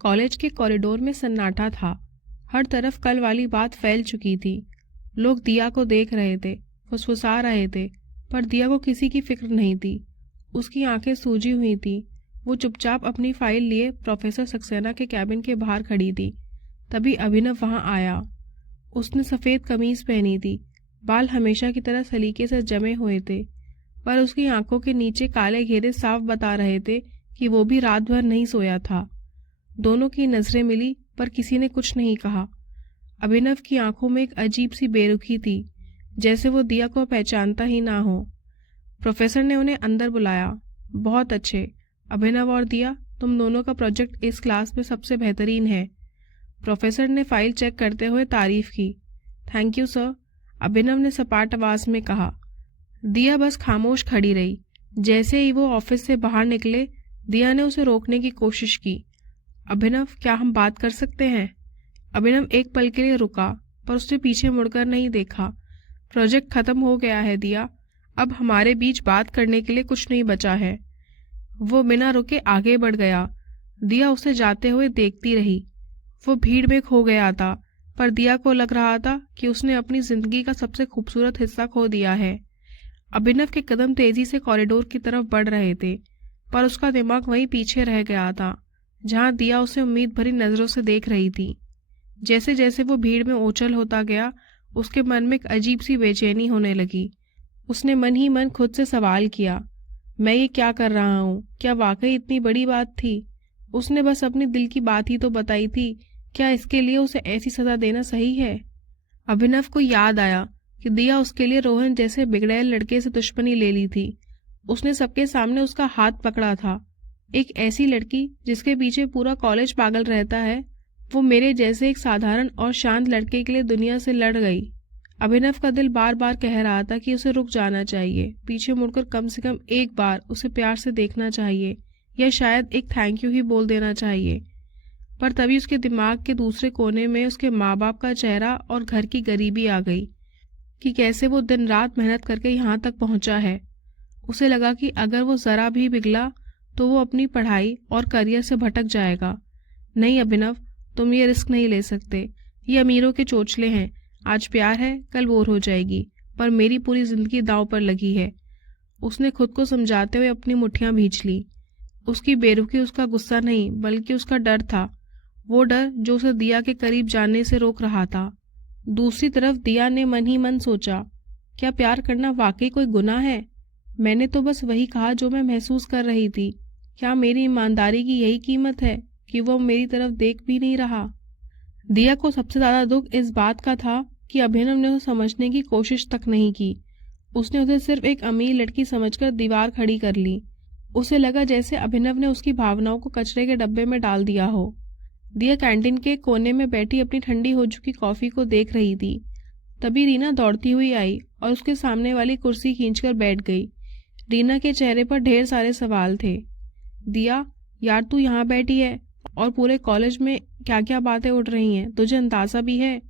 College के corridor में सन्नाटा था। हर तरफ कल वाली बात फैल चुकी थी। लोग दिया को देख रहे थे, फुसफुसा रहे थे, पर दिया को किसी की फिक्र नहीं थी। उसकी आंखें सूजी हुई थी। वो चुपचाप अपनी फाइल लिए प्रोफेसर सक्सेना के कैबिन के बाहर खड़ी थी। तभी अभिनव वहां आया। उसने सफ़ेद कमीज पहनी थी। बाल हमेशा की तरह सलीके से जमे हुए थे, पर उसकी आंखों के नीचे काले घेरे साफ बता रहे थे कि वो भी रात भर नहीं सोया था। दोनों की नजरें मिली, पर किसी ने कुछ नहीं कहा। अभिनव की आंखों में एक अजीब सी बेरुखी थी, जैसे वो दिया को पहचानता ही ना हो। प्रोफेसर ने उन्हें अंदर बुलाया। बहुत अच्छे अभिनव और दिया, तुम दोनों का प्रोजेक्ट इस क्लास में सबसे बेहतरीन है। प्रोफेसर ने फाइल चेक करते हुए तारीफ की। थैंक यू सर, अभिनव ने सपाट आवाज में कहा। दिया बस खामोश खड़ी रही। जैसे ही वो ऑफिस से बाहर निकले, दिया ने उसे रोकने की कोशिश की। अभिनव, क्या हम बात कर सकते हैं? अभिनव एक पल के लिए रुका, पर उसने पीछे मुड़कर नहीं देखा। प्रोजेक्ट खत्म हो गया है दिया, अब हमारे बीच बात करने के लिए कुछ नहीं बचा है। वो बिना रुके आगे बढ़ गया। दिया उसे जाते हुए देखती रही। वो भीड़ में खो गया था, पर दिया को लग रहा था कि उसने अपनी जिंदगी का सबसे खूबसूरत हिस्सा खो दिया है। अभिनव के कदम तेजी से कॉरिडोर की तरफ बढ़ रहे थे, पर उसका दिमाग वहीं पीछे रह गया था, जहां दिया उसे उम्मीद भरी नजरों से देख रही थी। जैसे जैसे वो भीड़ में ओझल होता गया, उसके मन में एक अजीब सी बेचैनी होने लगी। उसने मन ही मन खुद से सवाल किया, मैं ये क्या कर रहा हूँ? क्या वाकई इतनी बड़ी बात थी? उसने बस अपनी दिल की बात ही तो बताई थी। क्या इसके लिए उसे ऐसी सजा देना सही है? अभिनव को याद आया कि दिया उसके लिए रोहन जैसे बिगड़ैल लड़के से दुश्मनी ले ली थी। उसने सबके सामने उसका हाथ पकड़ा था। एक ऐसी लड़की जिसके पीछे पूरा कॉलेज पागल रहता है, वो मेरे जैसे एक साधारण और शांत लड़के के लिए दुनिया से लड़ गई। अभिनव का दिल बार बार कह रहा था कि उसे रुक जाना चाहिए, पीछे मुड़कर कम से कम एक बार उसे प्यार से देखना चाहिए, या शायद एक थैंक यू ही बोल देना चाहिए। पर तभी उसके दिमाग के दूसरे कोने में उसके माँ बाप का चेहरा और घर की गरीबी आ गई, कि कैसे वो दिन रात मेहनत करके यहाँ तक पहुँचा है। उसे लगा कि अगर वो जरा भी बिगला तो वो अपनी पढ़ाई और करियर से भटक जाएगा। नहीं अभिनव, तुम ये रिस्क नहीं ले सकते। ये अमीरों के चोचले हैं। आज प्यार है, कल बोर हो जाएगी, पर मेरी पूरी जिंदगी दांव पर लगी है। उसने खुद को समझाते हुए अपनी मुट्ठियां भींच ली। उसकी बेरुखी उसका गुस्सा नहीं, बल्कि उसका डर था। वो डर जो उसे दिया के करीब जाने से रोक रहा था। दूसरी तरफ दिया ने मन ही मन सोचा, क्या प्यार करना वाकई कोई गुनाह है? मैंने तो बस वही कहा जो मैं महसूस कर रही थी। क्या मेरी ईमानदारी की यही कीमत है कि वो मेरी तरफ देख भी नहीं रहा? दिया को सबसे ज्यादा दुख इस बात का था कि अभिनव ने उसे समझने की कोशिश तक नहीं की। उसने उसे सिर्फ एक अमीर लड़की समझकर दीवार खड़ी कर ली। उसे लगा जैसे अभिनव ने उसकी भावनाओं को कचरे के डब्बे में डाल दिया हो। दिया कैंटीन के कोने में बैठी अपनी ठंडी हो चुकी कॉफी को देख रही थी। तभी रीना दौड़ती हुई आई और उसके सामने वाली कुर्सी खींचकर बैठ गई। रीना के चेहरे पर ढेर सारे सवाल थे। दिया, यार तू यहाँ बैठी है और पूरे कॉलेज में क्या क्या बातें उड़ रही हैं, तुझे अंदाजा भी है?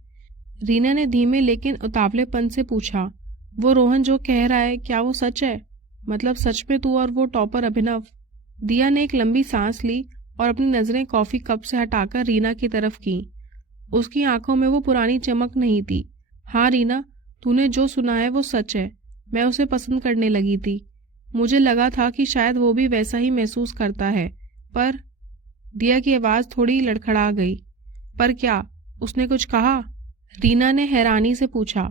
रीना ने धीमे लेकिन उतावलेपन से पूछा, वो रोहन जो कह रहा है क्या वो सच है? मतलब सच में तू और वो टॉपर अभिनव? दिया ने एक लंबी सांस ली और अपनी नजरें कॉफी कप से हटाकर रीना की तरफ की। उसकी आंखों में वो पुरानी चमक नहीं थी। हाँ रीना, तूने जो सुना है वो सच है। मैं उसे पसंद करने लगी थी। मुझे लगा था कि शायद वो भी वैसा ही महसूस करता है, पर दिया की आवाज थोड़ी लड़खड़ा गई। पर क्या उसने कुछ कहा? रीना ने हैरानी से पूछा।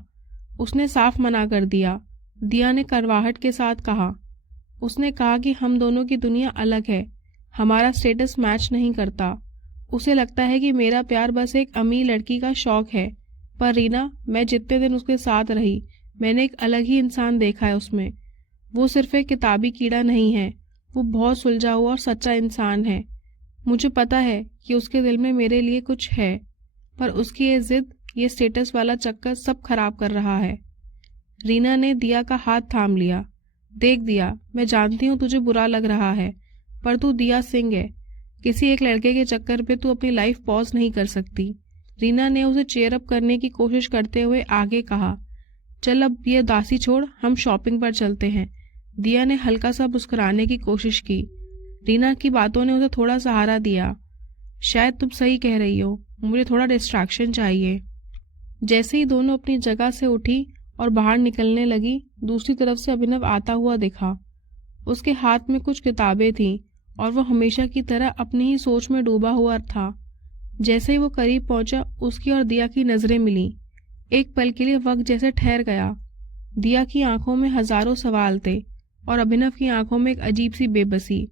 उसने साफ मना कर दिया, दिया ने करवाहट के साथ कहा। उसने कहा कि हम दोनों की दुनिया अलग है, हमारा स्टेटस मैच नहीं करता। उसे लगता है कि मेरा प्यार बस एक अमीर लड़की का शौक है। पर रीना, मैं जितने दिन उसके साथ रही, मैंने एक अलग ही इंसान देखा है उसमें। वो सिर्फ एक किताबी कीड़ा नहीं है, वो बहुत सुलझा हुआ और सच्चा इंसान है। मुझे पता है कि उसके दिल में मेरे लिए कुछ है, पर उसकी ये जिद, ये स्टेटस वाला चक्कर सब खराब कर रहा है। रीना ने दिया का हाथ थाम लिया। देख दिया, मैं जानती हूँ तुझे बुरा लग रहा है, पर तू दिया सिंह है। किसी एक लड़के के चक्कर पे तू अपनी लाइफ पॉज नहीं कर सकती। रीना ने उसे चेयर अप करने की कोशिश करते हुए आगे कहा, चल अब ये उदासी छोड़, हम शॉपिंग पर चलते हैं। दिया ने हल्का सा मुस्कुराने की कोशिश की। रीना की बातों ने उसे थोड़ा सहारा दिया। शायद तुम सही कह रही हो, मुझे थोड़ा डिस्ट्रैक्शन चाहिए। जैसे ही दोनों अपनी जगह से उठी और बाहर निकलने लगी, दूसरी तरफ से अभिनव आता हुआ दिखा। उसके हाथ में कुछ किताबें थीं और वो हमेशा की तरह अपनी ही सोच में डूबा हुआ था। जैसे ही वो करीब पहुंचा, उसकी और दिया की नजरें मिली। एक पल के लिए वक्त जैसे ठहर गया। दिया की आंखों में हजारों सवाल थे और अभिनव की आंखों में एक अजीब सी बेबसी।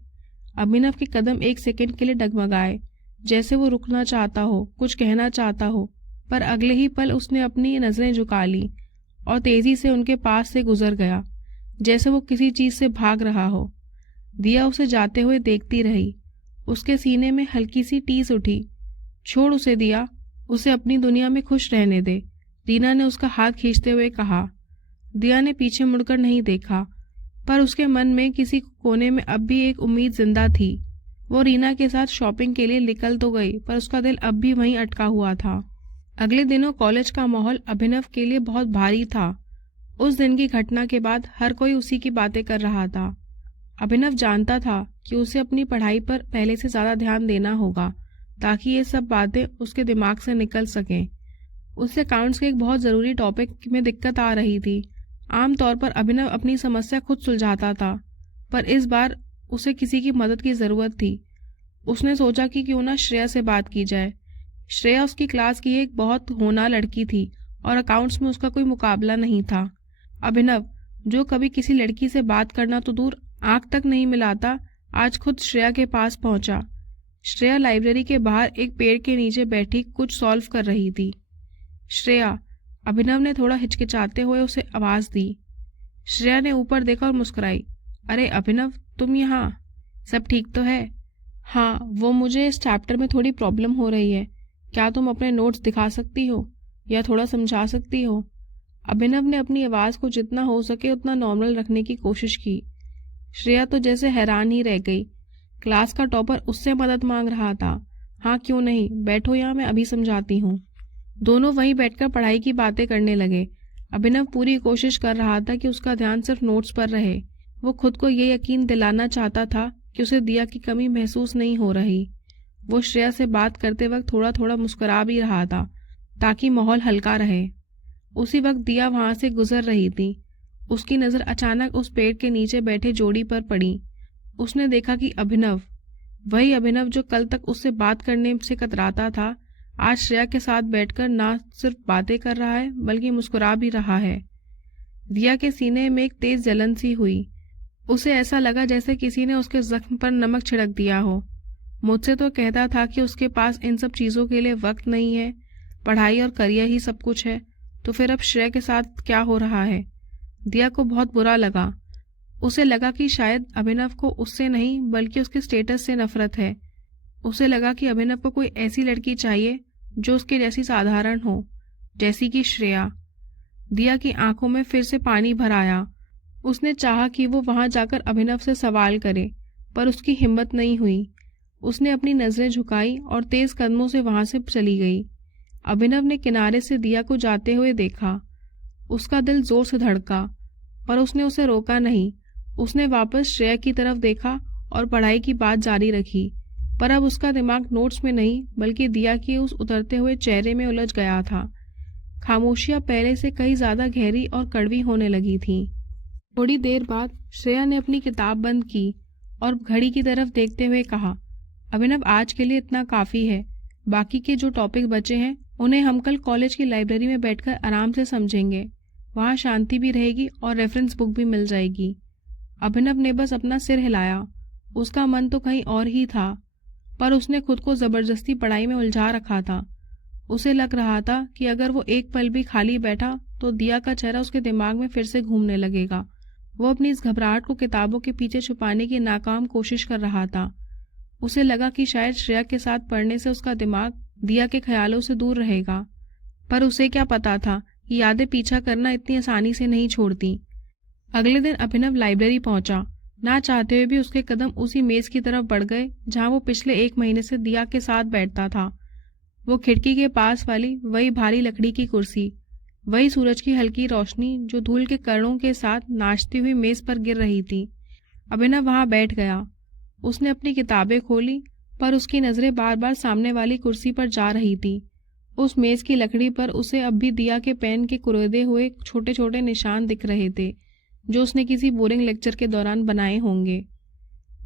अभिनव के कदम एक सेकंड के लिए डगमगाए, जैसे वो रुकना चाहता हो, कुछ कहना चाहता हो, पर अगले ही पल उसने अपनी नजरें झुका ली और तेजी से उनके पास से गुजर गया, जैसे वो किसी चीज से भाग रहा हो। दिया उसे जाते हुए देखती रही। उसके सीने में हल्की सी टीस उठी। छोड़ उसे दिया, उसे अपनी दुनिया में खुश रहने दे, रीना ने उसका हाथ खींचते हुए कहा। दिया ने पीछे मुड़कर नहीं देखा, पर उसके मन में किसी कोने में अब भी एक उम्मीद जिंदा थी। वो रीना के साथ शॉपिंग के लिए निकल तो गई, पर उसका दिल अब भी वहीं अटका हुआ था। अगले दिनों कॉलेज का माहौल अभिनव के लिए बहुत भारी था। उस दिन की घटना के बाद हर कोई उसी की बातें कर रहा था। अभिनव जानता था कि उसे अपनी पढ़ाई पर पहले से ज्यादा ध्यान देना होगा, ताकि ये सब बातें उसके दिमाग से निकल सकें। उसे अकाउंट्स के एक बहुत ज़रूरी टॉपिक में दिक्कत आ रही थी। आमतौर पर अभिनव अपनी समस्या खुद सुलझाता था, पर इस बार उसे किसी की मदद की ज़रूरत थी। उसने सोचा कि क्यों ना श्रेया से बात की जाए। श्रेया उसकी क्लास की एक बहुत होनहार लड़की थी और अकाउंट्स में उसका कोई मुकाबला नहीं था। अभिनव, जो कभी किसी लड़की से बात करना तो दूर आंख तक नहीं मिलाता, आज खुद श्रेया के पास पहुंचा। श्रेया लाइब्रेरी के बाहर एक पेड़ के नीचे बैठी कुछ सॉल्व कर रही थी। श्रेया, अभिनव ने थोड़ा हिचकिचाते हुए उसे आवाज दी। श्रेया ने ऊपर देखा और मुस्कुराई। अरे अभिनव, तुम यहाँ? सब ठीक तो है? हाँ, वो मुझे इस चैप्टर में थोड़ी प्रॉब्लम हो रही है। क्या तुम अपने नोट्स दिखा सकती हो या थोड़ा समझा सकती हो? अभिनव ने अपनी आवाज को जितना हो सके उतना नॉर्मल रखने की कोशिश की। श्रेया तो जैसे हैरान ही रह गई। क्लास का टॉपर उससे मदद मांग रहा था। हाँ, क्यों नहीं, बैठो यहाँ, मैं अभी समझाती हूँ। दोनों वहीं बैठकर पढ़ाई की बातें करने लगे। अभिनव पूरी कोशिश कर रहा था कि उसका ध्यान सिर्फ नोट्स पर रहे। वो खुद को ये यकीन दिलाना चाहता था कि उसे दिया की कमी महसूस नहीं हो रही। वो श्रेया से बात करते वक्त थोड़ा थोड़ा मुस्कुरा भी रहा था, ताकि माहौल हल्का रहे। उसी वक्त दिया वहां से गुजर रही थी। उसकी नजर अचानक उस पेड़ के नीचे बैठे जोड़ी पर पड़ी। उसने देखा कि अभिनव, वही अभिनव जो कल तक उससे बात करने से कतराता था, आज श्रेया के साथ बैठकर ना सिर्फ बातें कर रहा है बल्कि मुस्कुरा भी रहा है। दिया के सीने में एक तेज जलन सी हुई। उसे ऐसा लगा जैसे किसी ने उसके जख्म पर नमक छिड़क दिया हो। मुझसे तो कहता था कि उसके पास इन सब चीजों के लिए वक्त नहीं है, पढ़ाई और करियर ही सब कुछ है, तो फिर अब श्रेया के साथ क्या हो रहा है? दिया को बहुत बुरा लगा। उसे लगा कि शायद अभिनव को उससे नहीं बल्कि उसके स्टेटस से नफरत है। उसे लगा कि अभिनव को कोई ऐसी लड़की चाहिए जो उसके जैसी साधारण हो, जैसी कि श्रेया। दिया की आंखों में फिर से पानी भर आया। उसने चाहा कि वो वहां जाकर अभिनव से सवाल करे, पर उसकी हिम्मत नहीं हुई। उसने अपनी नजरें झुकाई और तेज कदमों से वहां से चली गई। अभिनव ने किनारे से दिया को जाते हुए देखा। उसका दिल जोर से धड़का, पर उसने उसे रोका नहीं। उसने वापस श्रेया की तरफ देखा और पढ़ाई की बात जारी रखी, पर अब उसका दिमाग नोट्स में नहीं बल्कि दिया के उस उतरते हुए चेहरे में उलझ गया था। खामोशियां पहले से कहीं ज्यादा गहरी और कड़वी होने लगी थीं। थोड़ी देर बाद श्रेया ने अपनी किताब बंद की और घड़ी की तरफ देखते हुए कहा, अभिनव, आज के लिए इतना काफी है। बाकी के जो टॉपिक बचे हैं उन्हें हम कल कॉलेज की लाइब्रेरी में बैठकर आराम से समझेंगे। वहां शांति भी रहेगी और रेफरेंस बुक भी मिल जाएगी। अभिनव ने बस अपना सिर हिलाया। उसका मन तो कहीं और ही था, पर उसने खुद को जबरदस्ती पढ़ाई में उलझा रखा था। उसे लग रहा था कि अगर वो एक पल भी खाली बैठा तो दिया का चेहरा उसके दिमाग में फिर से घूमने लगेगा। वो अपनी इस घबराहट को किताबों के पीछे छुपाने की नाकाम कोशिश कर रहा था। उसे लगा कि शायद श्रेया के साथ पढ़ने से उसका दिमाग दिया के ख्यालों से दूर रहेगा, पर उसे क्या पता था कि यादें पीछा करना इतनी आसानी से नहीं छोड़ती। अगले दिन अभिनव लाइब्रेरी पहुंचा। ना चाहते हुए भी उसके कदम उसी मेज की तरफ बढ़ गए जहां वो पिछले 1 महीने से दिया के साथ बैठता था। वो खिड़की के पास वाली वही भारी लकड़ी की कुर्सी, वही सूरज की हल्की रोशनी जो धूल के कणों के साथ नाचती हुई मेज पर गिर रही थी। अभिनव वहां बैठ गया। उसने अपनी किताबें खोली पर उसकी नज़रें बार बार सामने वाली कुर्सी पर जा रही थी। उस मेज़ की लकड़ी पर उसे अब भी दिया के पेन के कुरेदे हुए छोटे छोटे निशान दिख रहे थे, जो उसने किसी बोरिंग लेक्चर के दौरान बनाए होंगे।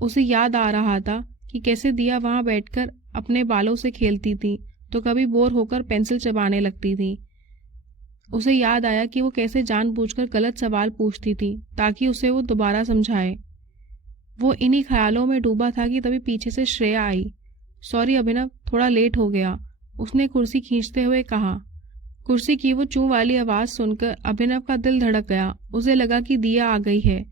उसे याद आ रहा था कि कैसे दिया वहाँ बैठकर अपने बालों से खेलती थी तो कभी बोर होकर पेंसिल चबाने लगती थी। उसे याद आया कि वो कैसे जानबूझकर गलत सवाल पूछती थी ताकि उसे वो दोबारा समझाए। वो इन्हीं ख्यालों में डूबा था कि तभी पीछे से श्रेया आई। सॉरी अभिनव, थोड़ा लेट हो गया, उसने कुर्सी खींचते हुए कहा। कुर्सी की वो चूं वाली आवाज़ सुनकर अभिनव का दिल धड़क गया। उसे लगा कि दिया आ गई है,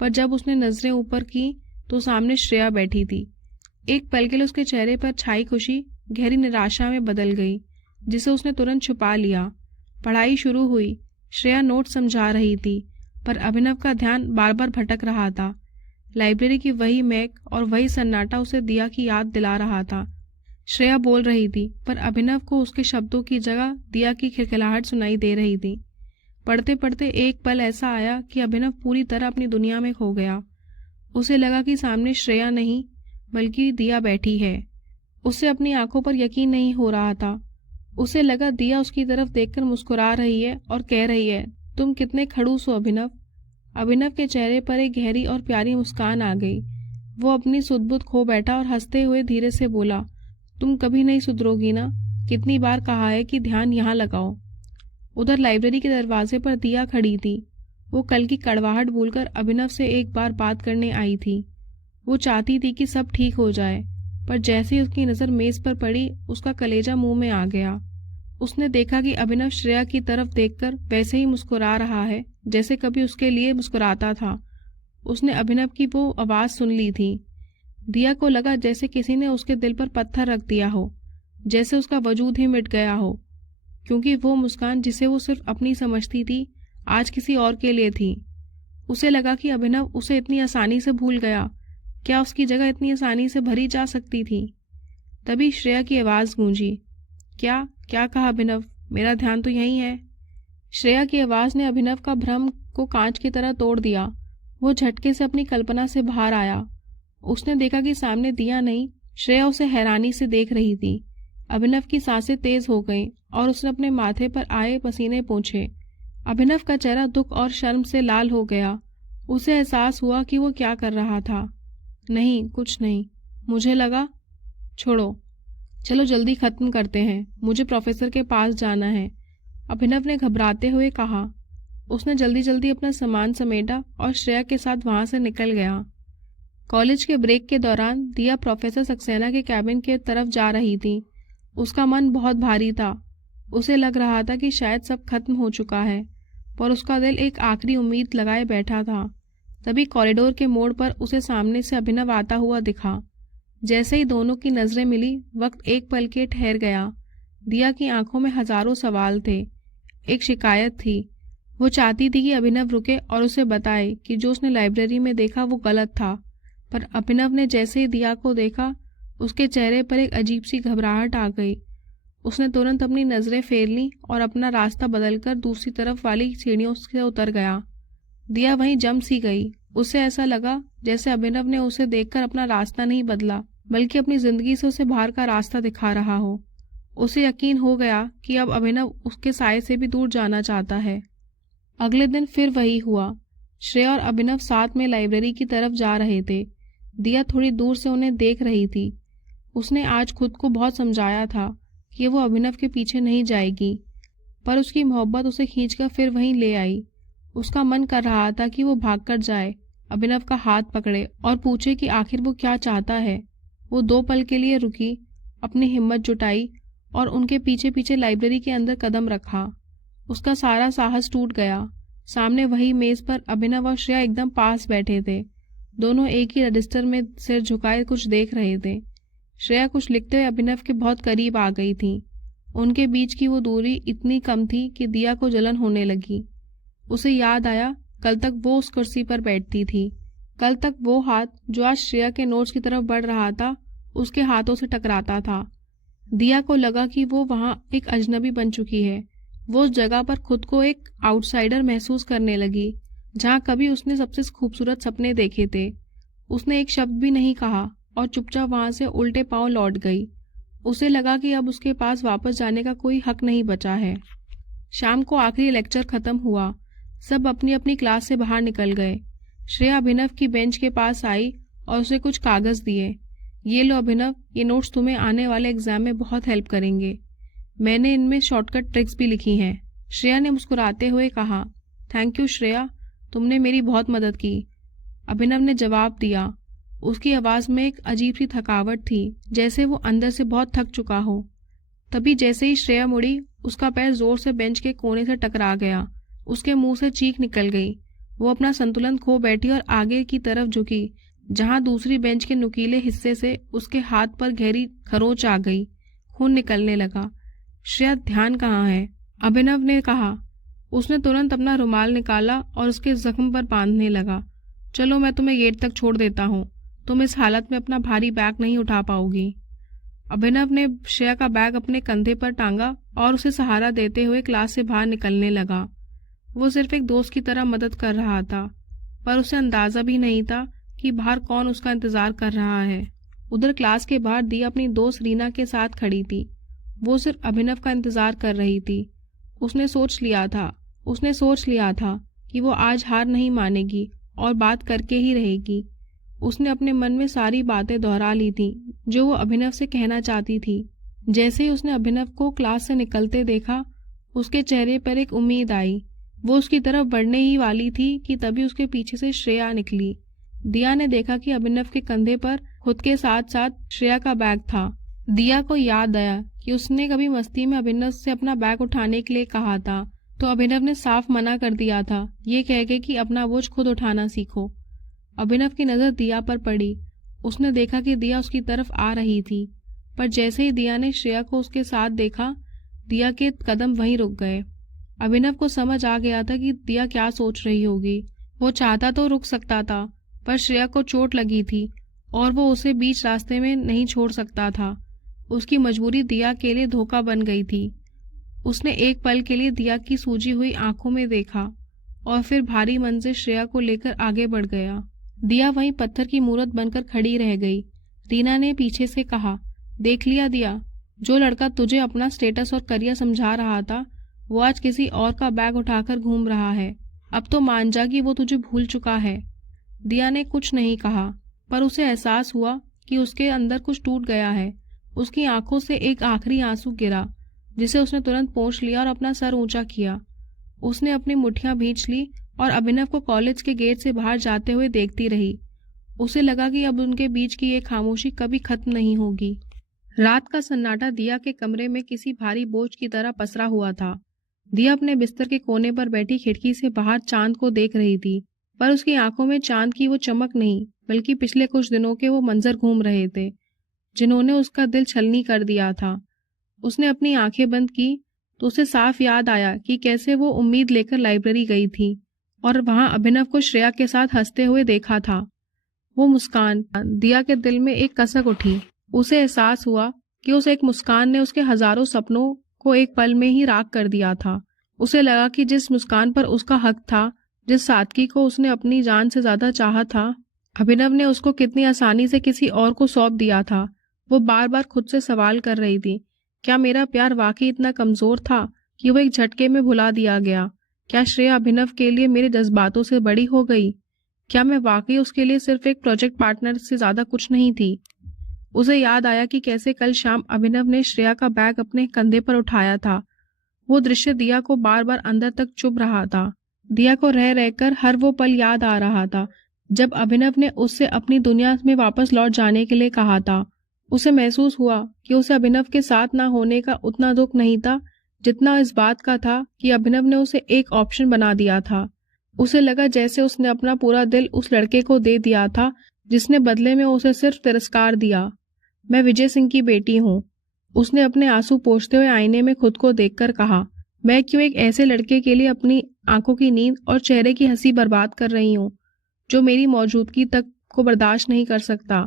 पर जब उसने नजरें ऊपर की तो सामने श्रेया बैठी थी। एक पल के लिए उसके चेहरे पर छाई खुशी गहरी निराशा में बदल गई, जिसे उसने तुरंत छुपा लिया। पढ़ाई शुरू हुई। श्रेया नोट समझा रही थी, पर अभिनव का ध्यान बार बार भटक रहा था। लाइब्रेरी की वही महक और वही सन्नाटा उसे दिया की याद दिला रहा था। श्रेया बोल रही थी, पर अभिनव को उसके शब्दों की जगह दिया की खिलखिलाहट सुनाई दे रही थी। पढ़ते पढ़ते एक पल ऐसा आया कि अभिनव पूरी तरह अपनी दुनिया में खो गया। उसे लगा कि सामने श्रेया नहीं बल्कि दिया बैठी है। उसे अपनी आंखों पर यकीन नहीं हो रहा था। उसे लगा दिया उसकी तरफ देखकर मुस्कुरा रही है और कह रही है, तुम कितने खड़ूस हो अभिनव। अभिनव के चेहरे पर एक गहरी और प्यारी मुस्कान आ गई। वो अपनी सुध-बुध खो बैठा और हंसते हुए धीरे से बोला, तुम कभी नहीं सुधरोगी ना, कितनी बार कहा है कि ध्यान यहाँ लगाओ। उधर लाइब्रेरी के दरवाजे पर दिया खड़ी थी। वो कल की कड़वाहट भूलकर अभिनव से एक बार बात करने आई थी। वो चाहती थी कि सब ठीक हो जाए, पर जैसे ही उसकी नज़र मेज पर पड़ी उसका कलेजा मुंह में आ गया। उसने देखा कि अभिनव श्रेया की तरफ देखकर वैसे ही मुस्कुरा रहा है जैसे कभी उसके लिए मुस्कुराता था। उसने अभिनव की वो आवाज़ सुन ली थी। दिया को लगा जैसे किसी ने उसके दिल पर पत्थर रख दिया हो, जैसे उसका वजूद ही मिट गया हो, क्योंकि वो मुस्कान जिसे वो सिर्फ अपनी समझती थी आज किसी और के लिए थी। उसे लगा कि अभिनव उसे इतनी आसानी से भूल गया। क्या उसकी जगह इतनी आसानी से भरी जा सकती थी? तभी श्रेया की आवाज़ गूंजी, क्या क्या कहा अभिनव, मेरा ध्यान तो यहीं है। श्रेया की आवाज़ ने अभिनव का भ्रम को कांच की तरह तोड़ दिया। वो झटके से अपनी कल्पना से बाहर आया। उसने देखा कि सामने दिया नहीं, श्रेया उसे हैरानी से देख रही थी। अभिनव की सांसें तेज हो गईं और उसने अपने माथे पर आए पसीने पोंछे। अभिनव का चेहरा दुख और शर्म से लाल हो गया। उसे एहसास हुआ कि वो क्या कर रहा था। नहीं, कुछ नहीं, मुझे लगा। छोड़ो, चलो जल्दी खत्म करते हैं, मुझे प्रोफेसर के पास जाना है, अभिनव ने घबराते हुए कहा। उसने जल्दी जल्दी अपना सामान समेटा और श्रेया के साथ वहां से निकल गया। कॉलेज के ब्रेक के दौरान दिया प्रोफेसर सक्सेना के कैबिन के तरफ जा रही थी। उसका मन बहुत भारी था। उसे लग रहा था कि शायद सब खत्म हो चुका है, पर उसका दिल एक आखिरी उम्मीद लगाए बैठा था। तभी कॉरिडोर के मोड़ पर उसे सामने से अभिनव आता हुआ दिखा। जैसे ही दोनों की नजरें मिली, वक्त एक पल के ठहर गया। दिया की आंखों में हजारों सवाल थे, एक शिकायत थी। वो चाहती थी कि अभिनव रुके और उसे बताए कि जो उसने लाइब्रेरी में देखा वो गलत था, पर अभिनव ने जैसे ही दिया को देखा, उसके चेहरे पर एक अजीब सी घबराहट आ गई। उसने तुरंत अपनी नजरें फेर लीं और अपना रास्ता बदलकर दूसरी तरफ वाली सीढ़ियों से उतर गया। दिया वहीं जम सी गई। उसे ऐसा लगा जैसे अभिनव ने उसे देखकर अपना रास्ता नहीं बदला, बल्कि अपनी जिंदगी से उसे बाहर का रास्ता दिखा रहा हो। उसे यकीन हो गया कि अब अभिनव उसके साए से भी दूर जाना चाहता है। अगले दिन फिर वही हुआ। श्रेया और अभिनव साथ में लाइब्रेरी की तरफ जा रहे थे। दिया थोड़ी दूर से उन्हें देख रही थी। उसने आज खुद को बहुत समझाया था कि वो अभिनव के पीछे नहीं जाएगी, पर उसकी मोहब्बत उसे खींचकर फिर वहीं ले आई। उसका मन कर रहा था कि वो भागकर जाए, अभिनव का हाथ पकड़े और पूछे कि आखिर वो क्या चाहता है। वो 2 पल के लिए रुकी, अपनी हिम्मत जुटाई और उनके पीछे पीछे लाइब्रेरी के अंदर कदम रखा। उसका सारा साहस टूट गया। सामने वही मेज पर अभिनव और श्रेया एकदम पास बैठे थे। दोनों एक ही रजिस्टर में सिर झुकाए कुछ देख रहे थे। श्रेया कुछ लिखते हुए अभिनव के बहुत करीब आ गई थी। उनके बीच की वो दूरी इतनी कम थी कि दिया को जलन होने लगी। उसे याद आया, कल तक वो उस कुर्सी पर बैठती थी। कल तक वो हाथ जो आज श्रेया के नोट्स की तरफ बढ़ रहा था, उसके हाथों से टकराता था। दिया को लगा कि वो वहां एक अजनबी बन चुकी है। वो उस जगह पर खुद को एक आउटसाइडर महसूस करने लगी, जहां कभी उसने सबसे खूबसूरत सपने देखे थे। उसने एक शब्द भी नहीं कहा, और चुपचाप वहां से उल्टे पांव लौट गई। उसे लगा कि अब उसके पास वापस जाने का कोई हक नहीं बचा है। शाम को आखिरी लेक्चर खत्म हुआ। सब अपनी अपनी क्लास से बाहर निकल गए। श्रेया अभिनव की बेंच के पास आई और उसे कुछ कागज दिए। ये लो अभिनव, ये नोट्स तुम्हें आने वाले एग्जाम में बहुत हेल्प करेंगे। मैंने इनमें शॉर्टकट ट्रिक्स भी लिखी हैं। श्रेया ने मुस्कुराते हुए कहा। थैंक यू श्रेया, तुमने मेरी बहुत मदद की, अभिनव ने जवाब दिया। उसकी आवाज में एक अजीब सी थकावट थी, जैसे वो अंदर से बहुत थक चुका हो। तभी जैसे ही श्रेया मुड़ी, उसका पैर जोर से बेंच के कोने से टकरा गया। उसके मुंह से चीख निकल गई। वो अपना संतुलन खो बैठी और आगे की तरफ झुकी, जहां दूसरी बेंच के नुकीले हिस्से से उसके हाथ पर गहरी खरोंच आ गई। खून निकलने लगा। श्रेया, ध्यान कहाँ है? अभिनव ने कहा। उसने तुरंत अपना रुमाल निकाला और उसके जख्म पर बांधने लगा। चलो, मैं तुम्हें गेट तक छोड़ देता हूँ। तुम इस हालत में अपना भारी बैग नहीं उठा पाओगी। अभिनव ने श्रेया का बैग अपने कंधे पर टांगा और उसे सहारा देते हुए क्लास से बाहर निकलने लगा। वो सिर्फ एक दोस्त की तरह मदद कर रहा था, पर उसे अंदाजा भी नहीं था कि बाहर कौन उसका इंतजार कर रहा है। उधर क्लास के बाहर दिया अपनी दोस्त रीना के साथ खड़ी थी। वो सिर्फ अभिनव का इंतजार कर रही थी। उसने सोच लिया था कि वो आज हार नहीं मानेगी और बात करके ही रहेगी। उसने अपने मन में सारी बातें दोहरा ली थी जो वो अभिनव से कहना चाहती थी। जैसे ही उसने अभिनव को क्लास से निकलते देखा, उसके चेहरे पर एक उम्मीद आई। वो उसकी तरफ बढ़ने ही वाली थी कि तभी उसके पीछे से श्रेया निकली। दिया ने देखा कि अभिनव के कंधे पर खुद के साथ साथ श्रेया का बैग था। दिया को याद आया कि उसने कभी मस्ती में अभिनव से अपना बैग उठाने के लिए कहा था, तो अभिनव ने साफ मना कर दिया था, ये कह के कि अपना बोझ खुद उठाना सीखो। अभिनव की नजर दिया पर पड़ी। उसने देखा कि दिया उसकी तरफ आ रही थी, पर जैसे ही दिया ने श्रेया को उसके साथ देखा, दिया के कदम वहीं रुक गए। अभिनव को समझ आ गया था कि दिया क्या सोच रही होगी। वो चाहता तो रुक सकता था, पर श्रेया को चोट लगी थी और वो उसे बीच रास्ते में नहीं छोड़ सकता था। उसकी मजबूरी दिया के लिए धोखा बन गई थी। उसने एक पल के लिए दिया की सूजी हुई आंखों में देखा और फिर भारी मन से श्रेया को लेकर आगे बढ़ गया। दिया वहीं पत्थर की मूरत बनकर खड़ी रह गई। रीना ने पीछे से कहा, देख लिया दिया, जो लड़का तुझे अपना स्टेटस और करियर समझा रहा था, वो आज किसी और का बैग उठाकर घूम रहा है। अब तो मान जा कि वो तुझे भूल चुका है। दिया ने कुछ नहीं कहा, पर उसे एहसास हुआ कि उसके अंदर कुछ टूट गया है। उसकी आंखों से एक आखिरी आंसू गिरा, जिसे उसने तुरंत पोंछ लिया और अपना सर ऊंचा किया। उसने अपनी मुट्ठियां भींच ली और अभिनव को कॉलेज के गेट से बाहर जाते हुए देखती रही। उसे लगा कि अब उनके बीच की ये खामोशी कभी खत्म नहीं होगी। रात का सन्नाटा दिया के कमरे में किसी भारी बोझ की तरह पसरा हुआ था। दिया अपने बिस्तर के कोने पर बैठी खिड़की से बाहर चांद को देख रही थी, पर उसकी आंखों में चांद की वो चमक नहीं, बल्कि पिछले कुछ दिनों के वो मंजर घूम रहे थे, जिन्होंने उसका दिल छलनी कर दिया था। उसने अपनी आंखें बंद की तो उसे साफ याद आया कि कैसे वो उम्मीद लेकर लाइब्रेरी गई थी और वहां अभिनव को श्रेया के साथ हंसते हुए देखा था। वो मुस्कान, दिया के दिल में एक कसक उठी। उसे एहसास हुआ कि उस एक मुस्कान ने उसके हजारों सपनों को एक पल में ही राख कर दिया था। उसे लगा कि जिस मुस्कान पर उसका हक था, जिस सादगी को उसने अपनी जान से ज्यादा चाहा था, अभिनव ने उसको कितनी आसानी से किसी और को सौंप दिया था। वो बार बार खुद से सवाल कर रही थी, क्या मेरा प्यार वाकई इतना कमजोर था कि वो एक झटके में भुला दिया गया? क्या श्रेया अभिनव के लिए मेरे जज्बातों से बड़ी हो गई? क्या मैं वाकई उसके लिए सिर्फ एक प्रोजेक्ट पार्टनर से ज्यादा कुछ नहीं थी? उसे याद आया कि कैसे कल शाम अभिनव ने श्रेया का बैग अपने कंधे पर उठाया था। वो दृश्य दिया को बार बार अंदर तक चुभ रहा था। दिया को रह रहकर हर वो पल याद आ रहा था जब अभिनव ने उससे अपनी दुनिया में वापस लौट जाने के लिए कहा था। उसे महसूस हुआ कि उसे अभिनव के साथ ना होने का उतना दुख नहीं था जितना इस बात का था कि अभिनव ने उसे एक ऑप्शन बना दिया था। उसे लगा जैसे उसने अपना पूरा दिल उस लड़के को दे दिया था जिसने बदले में उसे सिर्फ तिरस्कार दिया। मैं विजय सिंह की बेटी हूँ, उसने अपने आंसू पोंछते हुए आईने में खुद को देखकर कहा। मैं क्यों एक ऐसे लड़के के लिए अपनी आंखों की नींद और चेहरे की हंसी बर्बाद कर रही हूँ, जो मेरी मौजूदगी तक को बर्दाश्त नहीं कर सकता,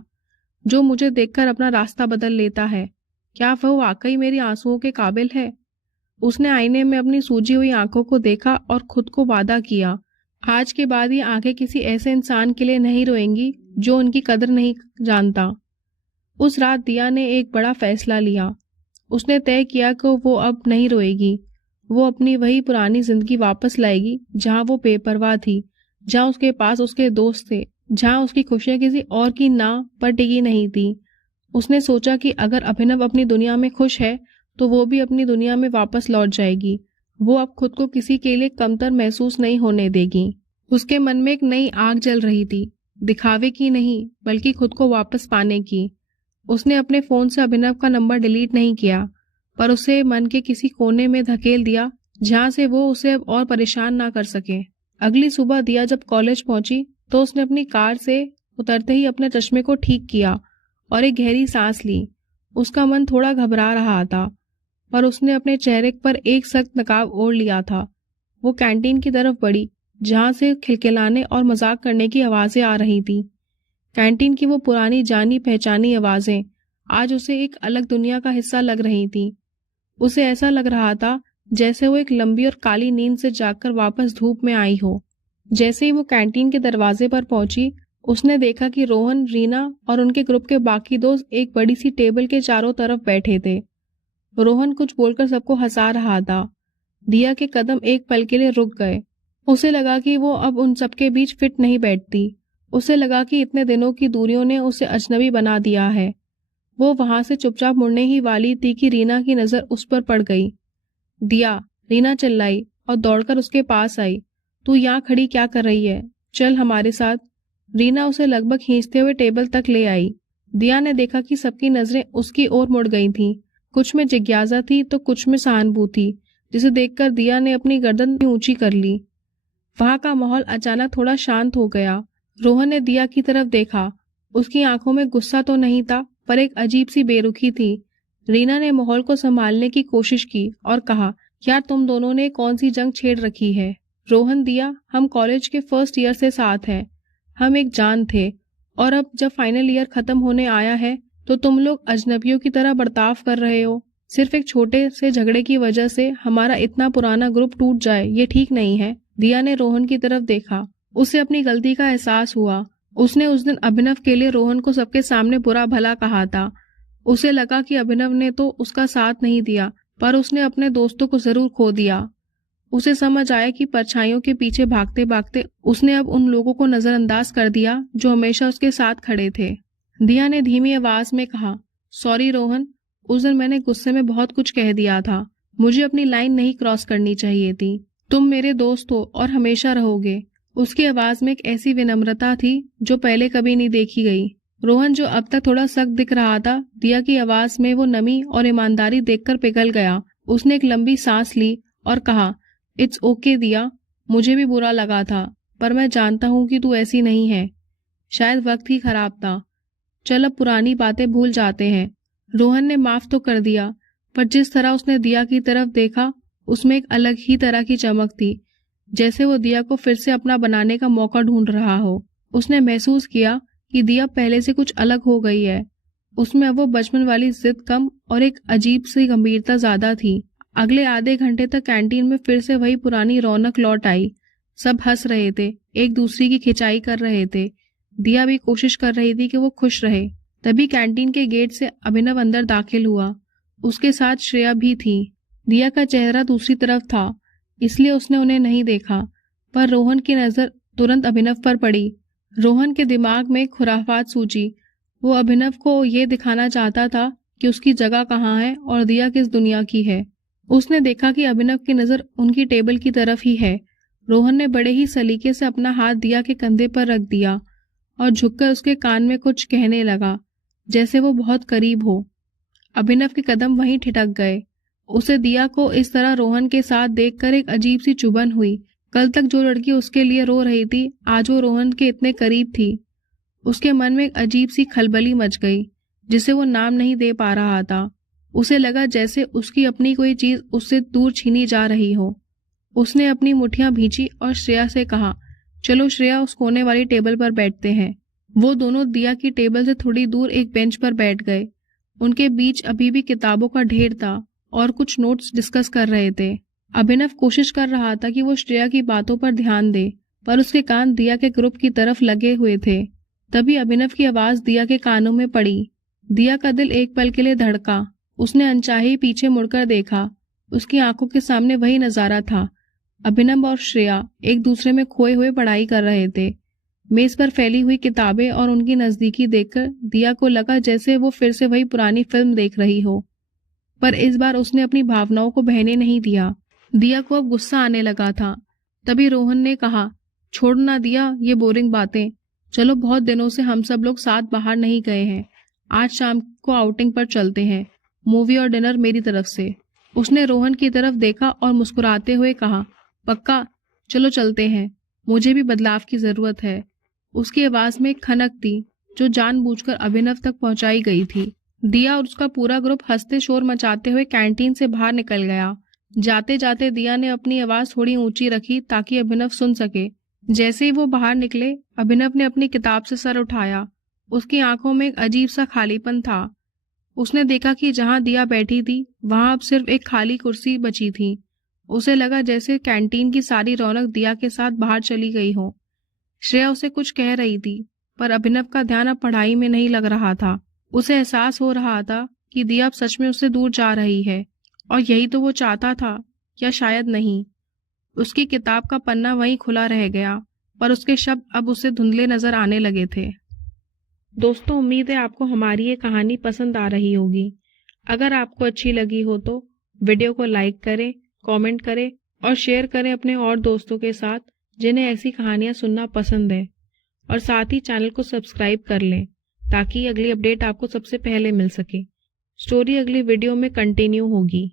जो मुझे देखकर अपना रास्ता बदल लेता है। क्या वह वाकई मेरी आंसुओं के काबिल है? उसने आईने में अपनी सूजी हुई आंखों को देखा और खुद को वादा किया, आज के बाद ये आंखें किसी ऐसे इंसान के लिए नहीं रोएंगी जो उनकी कदर नहीं जानता। उस रात दिया ने एक बड़ा फैसला लिया। उसने तय किया कि वो अब नहीं रोएगी। वो अपनी वही पुरानी जिंदगी वापस लाएगी, जहाँ वो बेपरवाह थी, जहाँ उसके पास उसके दोस्त थे, जहाँ उसकी खुशियां किसी और की ना पर टिकी नहीं थी। उसने सोचा कि अगर अभिनव अपनी दुनिया में खुश है तो वो भी अपनी दुनिया में वापस लौट जाएगी। वो अब खुद को किसी के लिए कमतर महसूस नहीं होने देगी। उसके मन में एक नई आग जल रही थी, दिखावे की नहीं बल्कि खुद को वापस पाने की। उसने अपने फोन से अभिनव का नंबर डिलीट नहीं किया, पर उसे मन के किसी कोने में धकेल दिया जहां से वो उसे अब और परेशान ना कर सके। अगली सुबह दिया जब कॉलेज पहुंची तो उसने अपनी कार से उतरते ही अपने चश्मे को ठीक किया और एक गहरी सांस ली। उसका मन थोड़ा घबरा रहा था, पर उसने अपने चेहरे पर एक सख्त नकाब ओढ़ लिया था। वो कैंटीन की तरफ बढ़ी, जहां से खिलखिलाने और मजाक करने की आवाजें आ रही थी। कैंटीन की वो पुरानी जानी पहचानी आवाजें आज उसे एक अलग दुनिया का हिस्सा लग रही थी। उसे ऐसा लग रहा था जैसे वो एक लंबी और काली नींद से जागकर वापस धूप में आई हो। जैसे ही वो कैंटीन के दरवाजे पर पहुंची, उसने देखा कि रोहन, रीना और उनके ग्रुप के बाकी दोस्त एक बड़ी सी टेबल के चारों तरफ बैठे थे। रोहन कुछ बोलकर सबको हंसा रहा था। दिया के कदम एक पल के लिए रुक गए। उसे लगा कि वो अब उन सबके बीच फिट नहीं बैठती। उसे लगा कि इतने दिनों की दूरियों ने उसे अजनबी बना दिया है। वो वहां से चुपचाप मुड़ने ही वाली थी कि रीना की नजर उस पर पड़ गई। दिया, रीना चिल्लाई और दौड़कर उसके पास आई। तू यहाँ खड़ी क्या कर रही है? चल हमारे साथ। रीना उसे लगभग खींचते हुए टेबल तक ले आई। दिया ने देखा कि सबकी नजरें उसकी ओर मुड़ गई थीं। कुछ में जिज्ञासा थी तो कुछ में सहानुभूति, जिसे देखकर दिया ने अपनी गर्दन ऊंची कर ली। वहां का माहौल अचानक थोड़ा शांत हो गया। रोहन ने दिया की तरफ देखा। उसकी आंखों में गुस्सा तो नहीं था, पर एक अजीब सी बेरुखी थी। रीना ने माहौल को संभालने की कोशिश की और कहा, यार तुम दोनों ने कौन सी जंग छेड़ रखी है? रोहन, दिया, हम कॉलेज के फर्स्ट ईयर से साथ हैं। हम एक जान थे, और अब जब फाइनल ईयर खत्म होने आया है तो तुम लोग अजनबियों की तरह बर्ताव कर रहे हो। सिर्फ एक छोटे से झगड़े की वजह से हमारा इतना पुराना ग्रुप टूट जाए, ये ठीक नहीं है। दिया ने रोहन की तरफ देखा। उसे अपनी गलती का एहसास हुआ। उसने उस दिन अभिनव के लिए रोहन को सबके सामने बुरा भला कहा था। उसे लगा कि अभिनव ने तो उसका साथ नहीं दिया, पर उसने अपने दोस्तों को जरूर खो दिया। उसे समझ आया कि परछाइयों के पीछे भागते भागते उसने अब उन लोगों को नजरअंदाज कर दिया जो हमेशा उसके साथ खड़े थे। दिया ने धीमी आवाज में कहा, सॉरी रोहन, उस दिन मैंने गुस्से में बहुत कुछ कह दिया था। मुझे अपनी लाइन नहीं क्रॉस करनी चाहिए थी। तुम मेरे दोस्त हो और हमेशा रहोगे। उसकी आवाज में एक ऐसी विनम्रता थी जो पहले कभी नहीं देखी गई। रोहन, जो अब तक थोड़ा सख्त दिख रहा था, दिया की आवाज में वो नमी और ईमानदारी देखकर पिघल गया। उसने एक लंबी सांस ली और कहा, इट्स ओके दिया, मुझे भी बुरा लगा था, पर मैं जानता हूँ कि तू ऐसी नहीं है। शायद वक्त ही खराब था। चल अब पुरानी बातें भूल जाते हैं। रोहन ने माफ तो कर दिया, पर जिस तरह उसने दिया की तरफ देखा उसमें एक अलग ही तरह की चमक थी, जैसे वो दिया को फिर से अपना बनाने का मौका ढूंढ रहा हो। उसने महसूस किया कि दिया पहले से कुछ अलग हो गई है। उसमें अब वो बचपन वाली जिद कम और एक अजीब सी गंभीरता ज्यादा थी। अगले आधे घंटे तक कैंटीन में फिर से वही पुरानी रौनक लौट आई। सब हंस रहे थे, एक दूसरे की खिंचाई कर रहे थे। दिया भी कोशिश कर रही थी कि वो खुश रहे। तभी कैंटीन के गेट से अभिनव अंदर दाखिल हुआ। उसके साथ श्रेया भी थी। दिया का चेहरा दूसरी तरफ था, इसलिए उसने उन्हें नहीं देखा, पर रोहन की नजर तुरंत अभिनव पर पड़ी। रोहन के दिमाग में खुराफात सूझी। वो अभिनव को ये दिखाना चाहता था कि उसकी जगह कहाँ है और दिया किस दुनिया की है। उसने देखा कि अभिनव की नजर उनकी टेबल की तरफ ही है। रोहन ने बड़े ही सलीके से अपना हाथ दिया के कंधे पर रख दिया और झुककर उसके कान में कुछ कहने लगा, जैसे वो बहुत करीब हो। अभिनव के कदम वहीं ठिठक गए। उसे दिया को इस तरह रोहन के साथ देखकर एक अजीब सी चुभन हुई। कल तक जो लड़की उसके लिए रो रही थी, आज वो रोहन के इतने करीब थी। उसके मन में एक अजीब सी खलबली मच गई, जिसे वो नाम नहीं दे पा रहा था। उसे लगा जैसे उसकी अपनी कोई चीज उससे दूर छीनी जा रही हो। उसने अपनी मुट्ठियां भींची और श्रेया से कहा, चलो श्रेया, उस कोने वाली टेबल पर बैठते हैं। वो दोनों दिया की टेबल से थोड़ी दूर एक बेंच पर बैठ गए। उनके बीच अभी भी किताबों का ढेर था और कुछ नोट्स डिस्कस कर रहे थे। अभिनव कोशिश कर रहा था कि वो श्रेया की बातों पर ध्यान दे, पर उसके कान दिया के ग्रुप की तरफ लगे हुए थे। तभी अभिनव की आवाज दिया के कानों में पड़ी, दिया का दिल एक पल के लिए धड़का। उसने अनचाही पीछे मुड़कर देखा। उसकी आंखों के सामने वही नजारा था। अभिनव और श्रेया एक दूसरे में खोए हुए पढ़ाई कर रहे थे। मेज पर फैली हुई किताबें और उनकी नजदीकी देखकर दिया को लगा जैसे वो फिर से वही पुरानी फिल्म देख रही हो, पर इस बार उसने अपनी भावनाओं को बहने नहीं दिया। दिया को अब गुस्सा आने लगा था। तभी रोहन ने कहा, छोड़ ना दिया ये बोरिंग बातें, चलो बहुत दिनों से हम सब लोग साथ बाहर नहीं गए हैं, आज शाम को आउटिंग पर चलते हैं, मूवी और डिनर मेरी तरफ से। उसने रोहन की तरफ देखा और मुस्कुराते हुए कहा, पक्का, चलो चलते हैं, मुझे भी बदलाव की जरूरत है। उसकी आवाज में एक खनक थी जो जानबूझकर अभिनव तक पहुंचाई गई थी। दिया और उसका पूरा ग्रुप हंसते शोर मचाते हुए कैंटीन से बाहर निकल गया। जाते जाते दिया ने अपनी आवाज थोड़ी ऊंची रखी ताकि अभिनव सुन सके। जैसे ही वो बाहर निकले, अभिनव ने अपनी किताब से सर उठाया। उसकी आंखों में एक अजीब सा खालीपन था। उसने देखा कि जहां दिया बैठी थी वहां अब सिर्फ एक खाली कुर्सी बची थी। उसे लगा जैसे कैंटीन की सारी रौनक दिया के साथ बाहर चली गई हो। श्रेया उसे कुछ कह रही थी, पर अभिनव का ध्यान अब पढ़ाई में नहीं लग रहा था। उसे एहसास हो रहा था कि दिया अब सच में उससे दूर जा रही है, और यही तो वो चाहता था, या शायद नहीं। उसकी किताब का पन्ना वहीं खुला रह गया, पर उसके शब्द अब उसे धुंधले नजर आने लगे थे। दोस्तों, उम्मीद है आपको हमारी ये कहानी पसंद आ रही होगी। अगर आपको अच्छी लगी हो तो वीडियो को लाइक करें, कमेंट करें और शेयर करें अपने और दोस्तों के साथ जिन्हें ऐसी कहानियां सुनना पसंद है। और साथ ही चैनल को सब्सक्राइब कर लें ताकि अगली अपडेट आपको सबसे पहले मिल सके। स्टोरी अगली वीडियो में कंटिन्यू होगी।